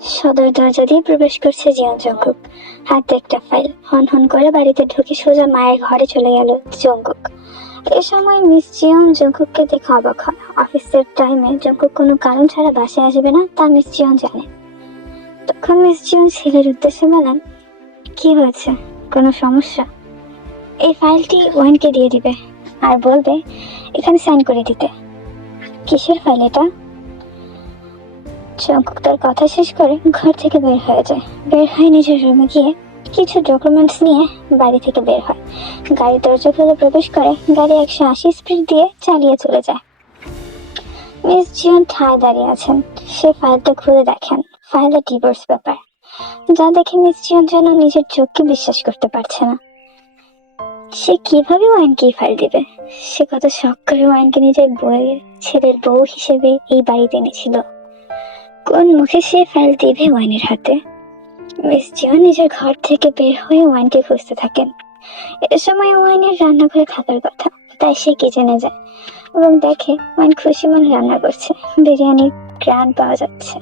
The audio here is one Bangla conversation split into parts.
সদর দরজা দিয়ে প্রবেশ করছে জিয়ন জঙ্কুক, হাতে একটা ফাইল। হন হন করে বাড়িতে ঢুকে সোজা মায়ের ঘরে চলে গেল জঙ্কুক। এ সময় মিস জিয়ন জঙ্কুককে দেখে অবাক হয়। অফিসের টাইমে জঙ্কুক কোনো কারণ ছাড়া বাসায় আসবে না, তা মিস জিয়ন জানে। তখন মিস জিয়ন ছেলের উদ্দেশ্যে বলেন, কি হয়েছে, কোনো সমস্যা? এই ফাইলটি ওয়াইনকে দিয়ে দিবে আর বলবে এখানে সাইন করে দিতে। কিসের ফাইল এটা? জঙ্কুক তার কথা শেষ করে ঘর থেকে বের হয়ে যায়। বের হয়ে নিজের রুমে গিয়ে কিছু ডকুমেন্টস নিয়ে বাড়ি থেকে বের হয়। গাড়ির দরজা খুলে প্রবেশ করে, গাড়ি 180 স্পিড দিয়ে চালিয়ে চলে যায়। মিস জিয়ন ঠায় দাঁড়িয়ে আছেন। সে ফাইলটা খুলে দেখেন, ফাইলে ডিভোর্স পেপার। যা দেখে মিস জিয়ন যেন নিজের চোখকে বিশ্বাস করতে পারছে না। সে কিভাবে ওয়াইনকে এই ফাইল দিবে? সে কত শখ করে ওয়াইনকে নিজের বউয়ের ছেলের বউ হিসেবে এই বাড়িতে এনেছিল। কোন মুখে সে ফাইল দিবে ওয়াইনের হাতে? মিস জিয়ন নিজের ঘর থেকে বের হয়ে ওয়াইনকে খুঁজতে থাকেন। এ সময় ওয়াইনের রান্নাঘরে থাকার কথা, তাই সে কিচেনে যায় এবং দেখে ওয়াইন খুশি মনে রান্না করছে। বিরিয়ানির ঘ্রাণ পাওয়া যাচ্ছে।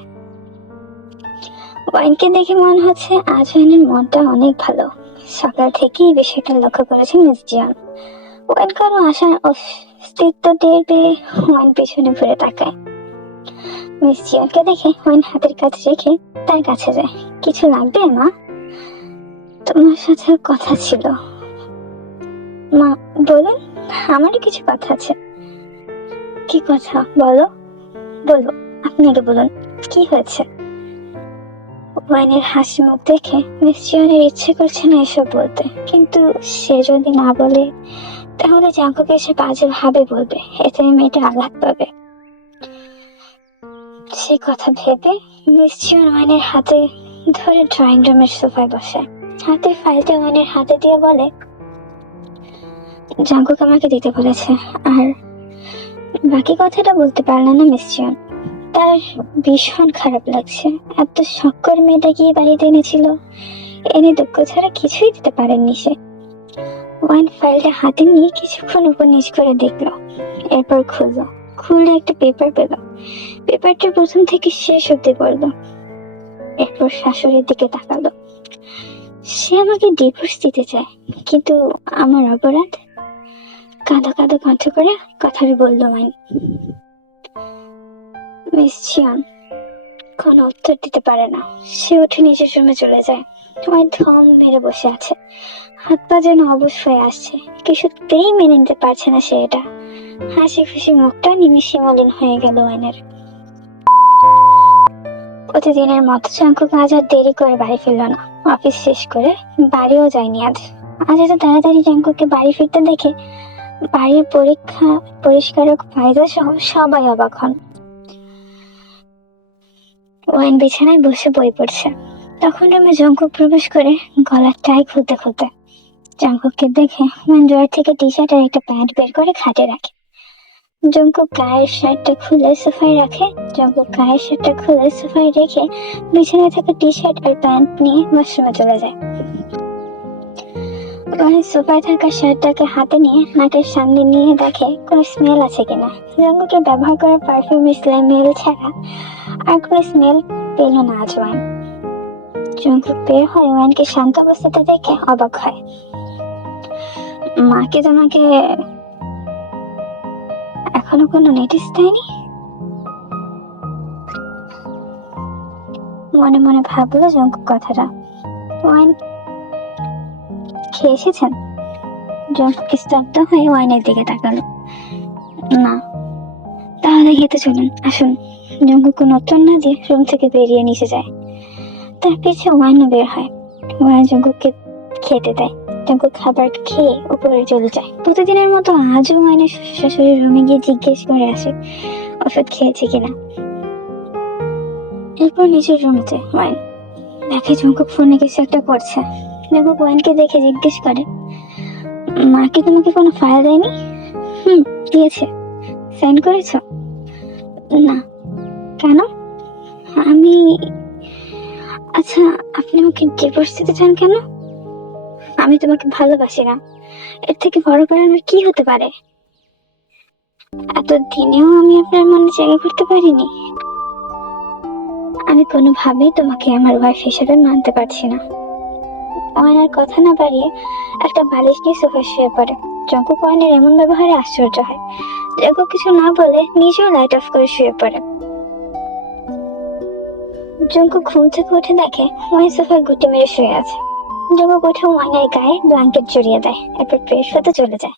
ওয়াইনকে দেখে মনে হচ্ছে আজ ওয়াইনের মনটা অনেক ভালো। সকাল থেকে এই বিষয়টা লক্ষ্য করেছেন মিস জিয়ন। ওয়াইন কারো আসার অস্তিত্ব টের পেয়ে ওয়াইন পেছনে ঘুরে তাকায়। মিস জিয়নকে দেখে ওয়াইন হাতের কাছে রেখে তার কাছে যায়। কিছু লাগবে মা? তোমার সাথে কথা ছিল। মা বলুন, আমারও কিছু কথা আছে। কি কথা বলো? বলো, আপনি আগে বলুন, কি হয়েছে? ওয়াইনের হাসি মুখ দেখে মিস জিয়নের ইচ্ছে করছে না এসব বলতে, কিন্তু সে যদি না বলে তাহলে জাঙ্কুকে সে বাজে ভাবে বলবে, এতে মেয়েটা আঘাত পাবে। সে কথা ভেবে মিস জিয়ন ওয়াইনের হাতে ধরে ড্রয়িং রুমের সোফায় বসে হাতের ফাইলটা ওয়াইনের হাতে দিয়ে বলে, জাঙ্কুক আমাকে দিতে বলেছে। আর বাকি কথাটা বলতে পারল না মিস জিয়ন। তার ভীষণ খারাপ লাগছে। এত শখ করে মেয়েটা গিয়ে বাড়িতে এনেছিল, এনে দুঃখ ছাড়া কিছুই দিতে পারেননি সে। ওয়াইন ফাইলটা হাতে নিয়ে কিছুক্ষণ উপর নিচ করে দেখলো, এরপর খুললে একটা পেপার পেল। পেপারটা প্রথম থেকে শেষ অব্দি পড়লো, এরপর শাশুড়ির দিকে তাকালো। সে আমাকে ডিভোর্স দিতে চায়, কিন্তু আমার অপরাধ? কাঁদো কাঁদো কণ্ঠ করে কথাটা বললো ওয়াইন। মিস জিয়ন কোনো উত্তর দিতে পারে না। সে উঠে নিজের রুমে চলে যায়। ওয়াইন থম মেরে বসে আছে, হাত পা যেন অবশ হয়ে আসছে। কিছুতেই মেনে নিতে পারছে না সে এটা। হাসি খুশি মুখটা নিমিষে মলিন হয়ে গেল ওয়াইনের। প্রতিদিনের মতো জাঙ্কুক আজ আর দেরি করে বাড়ি ফিরল না। অফিস শেষ করে বাড়িও যায়নি আজ। আজ এত তাড়াতাড়ি জাঙ্কুককে বাড়ি ফিরতে দেখে বাড়ির পরিষ্কারক ফায়দা সহ সবাই অবাক হন। ওয়াইন বিছানায় বসে বই পড়ছে। তখন রুমে জাঙ্কুক প্রবেশ করে গলার টাই খুলতে খুলতে। জাঙ্কুককে দেখে ওয়াইন ড্রয়ার থেকে টি শার্ট আর একটা প্যান্ট বের করে খাটে রাখে। জাঙ্কুক গায়ের শার্টটা খুলে সোফায় রেখে বিছানায় থাকা টি শার্ট আর প্যান্ট নিয়ে ওয়াশরুমে চলে যায়। ওয়াইন সোফায় থাকা শার্টটাকে হাতে নিয়ে নাকের সামনে নিয়ে দেখে কোনো স্মেল আছে কিনা। জাঙ্কুকের ব্যবহার করা পারফিউমের স্মেল ছাড়া আর কোনো স্মেল পেল না আজ ওয়াইন। জাঙ্কুক বের হয় ওয়াইনকে শান্ত অবস্থাতে দেখে অবাক হয়। মা কি তোমাকে এখনো কোনো নোটিস দেয়নি? মনে মনে ভাবলো জাঙ্কুক কথাটা। ওয়াইন খেয়ে এসেছেন? জাঙ্কুক স্তব্ধ হয়ে ওয়াইনের দিকে তাকালো। না। তাহলে খেতে চলুন, আসুন। জাঙ্কুক কোনো উত্তর না দিয়ে রুম থেকে বেরিয়ে নিচে যায়। তার পিছে ওয়াইনও বের হয়। ওয়াইন জাঙ্কুককে খেতে দেয়। জাঙ্কুক খাবার খেয়ে উপরে চলে যায়। প্রতিদিনের মতো আজও ওয়াইনের শাশুড়ির রুমে গিয়ে জিজ্ঞেস করে আসে ওষুধ খেয়েছে কিনা। এরপর নিজের রুমে যায় ওয়াইন। দেখে জাঙ্কুক ফোনে কিছু একটা করছে। জাঙ্কুক ওয়াইনকে দেখে জিজ্ঞেস করে, মা কি তোমাকে কোনো ফাইল দেয়নি? দিয়েছে। সাইন করেছ? না। কেন? আমি আচ্ছা, আপনি আমাকে ডিভোর্স দিতে চান কেন? আমি তোমাকে ভালোবাসি না। এর থেকে বড় কারণ আর কি হতে পারে? এত দিনেও আমি আপনার মনে জায়গা করতে পারিনি। আমি কোনোভাবেই তোমাকে আমার ওয়াইফ হিসেবে মানতে পারছি না। অয়নার কথা না বাড়িয়ে একটা বালিশ নিয়ে সোফায় শুয়ে পড়ে। জঙ্কুক অয়নের এমন ব্যবহারে আশ্চর্য হয়। জঙ্কুক কিছু না বলে নিজেও লাইট অফ করে শুয়ে পড়ে। জঙ্কুক ঘুম থেকে উঠে দেখে ওয়াইন সোফায় গুটি মেরে শুয়ে আছে। জঙ্কুক উঠে ওয়াইনের গায়ে ব্ল্যাঙ্কেট জড়িয়ে দেয়, এরপর ফ্রেশ হতে চলে যায়।